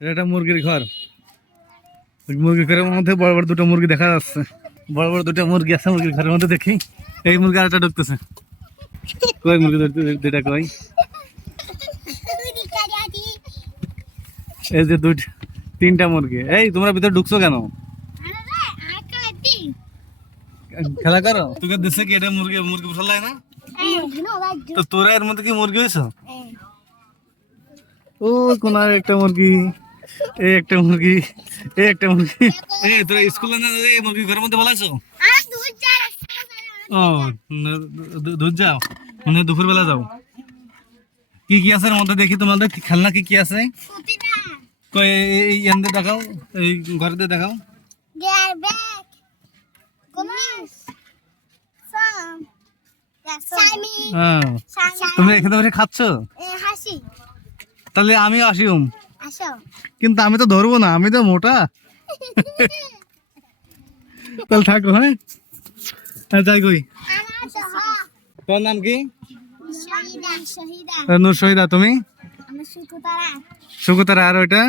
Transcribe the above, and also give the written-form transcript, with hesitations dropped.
এটা একটা মুরগির ঘর। মুরগির ঘরের মধ্যে বড় বড় দুটো মুরগি দেখা যাচ্ছে। বড় বড় দুটো মুরগি আছে মুরগির ঘরের মধ্যে। দেখি এই মুরগি আরেকটা ঢুকতেছে। কই মুরগি দুইটা কই? এই যে তিনটা মুরগি। এই তোমরা ভিতরে ঢুকছো কেন? খেলা করো? তোকে দিচ্ছে কি এটা মুরগি? মুরগি বসালাই না তো তোরা এর মধ্যে কি মুরগি হয়েছ? ও কোন আর একটা মুরগি, এই একটা মুরগি, এই একটা মুরগি। এই তোরা স্কুলে না এই মুরগি ঘরের মধ্যে বলাইছো? ও দুধ যাও মানে দুপুর বেলা যাও। কি কি আছে এর মধ্যে দেখি তোমাদের খেলনা কি কি আছে? কই এই এন্ডে দেখাও, এই ঘরে দেখাও। হ্যাঁ তুমি এখানে বসে খাচ্ছ? তাহলে আমিও আসিম, কিন্তু আমি তো ধরবো না, আমি তো মোটা। তাহলে থাকো। হ্যাঁ যাই কই। তোমার নাম কি? নূর শহীদা। তুমি? সুকুতারা। আর ওইটা